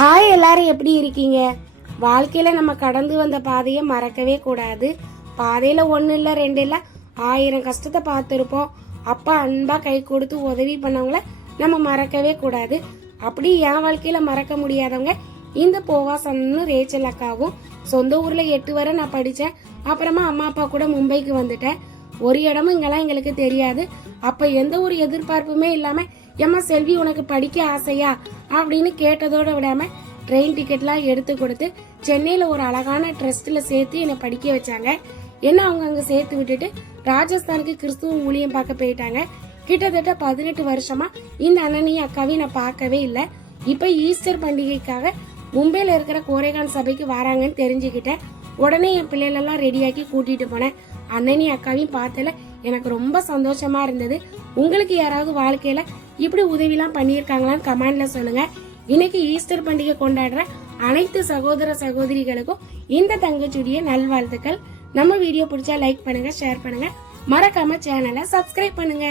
Hi, எல்லாரும் எப்படி இருக்கீங்க? வாழ்க்கையில நம்ம கடந்து வந்த பாதையை மறக்கவே கூடாது. பாதையில ஒண்ணு இல்ல, ரெண்டு இல்ல, 1000 கஷ்டத்தை பார்த்திருப்போம். அப்பா அன்பா கை கொடுத்து உதவி பண்ணவங்கள நம்ம மறக்கவே கூடாது. அப்படி என் வாழ்க்கையில மறக்க முடியாதவங்க இந்த போவாசன்னு ரேச்சல் அக்காவும். சொந்த ஊர்ல 8 வரை நான் படிச்சேன். அப்புறமா அம்மா அப்பா கூட மும்பைக்கு வந்துட்டேன். ஒரு இடமும் இங்கெல்லாம் எங்களுக்கு தெரியாது. அப்ப எந்த ஒரு எதிர்பார்ப்புமே இல்லாம, ஏம்மா செல்வி உனக்கு படிக்க ஆசையா அப்படின்னு கேட்டதோட விடாம ட்ரெயின் டிக்கெட்லாம் எடுத்து கொடுத்து சென்னையில ஒரு அழகான ட்ரஸ்ட்ல சேர்த்து என்னை படிக்க வச்சாங்க. என்ன அவங்க அங்க சேர்த்து விட்டுட்டு ராஜஸ்தானுக்கு கிறிஸ்துவ ஊழியம் பார்க்க போயிட்டாங்க. கிட்டத்தட்ட 18 வருஷமா இந்த அண்ணனையும் அக்காவையும் நான் பார்க்கவே இல்லை. இப்ப ஈஸ்டர் பண்டிகைக்காக மும்பையில இருக்கிற கோரேகான் சபைக்கு வராங்கன்னு தெரிஞ்சுக்கிட்டேன். உடனே என் பிள்ளைகளெல்லாம் ரெடியாக்கி கூட்டிட்டு போனேன். அண்ணனையும் அக்காவையும் பார்த்தல எனக்கு ரொம்ப சந்தோஷமா இருந்தது. உங்களுக்கு யாராவது வாழ்க்கையில இப்படி உதவிலாம் பண்ணியிருக்காங்களான்னு கமெண்ட்ல சொல்லுங்க. இன்னைக்கு ஈஸ்டர் பண்டிகை கொண்டாடுற அனைத்து சகோதர சகோதரிகளுக்கும் இந்த தங்கச்சுடிய நல்வாழ்த்துக்கள். நம்ம வீடியோ பிடிச்சா லைக் பண்ணுங்க, ஷேர் பண்ணுங்க, மறக்காம சேனலை சப்ஸ்கிரைப் பண்ணுங்க.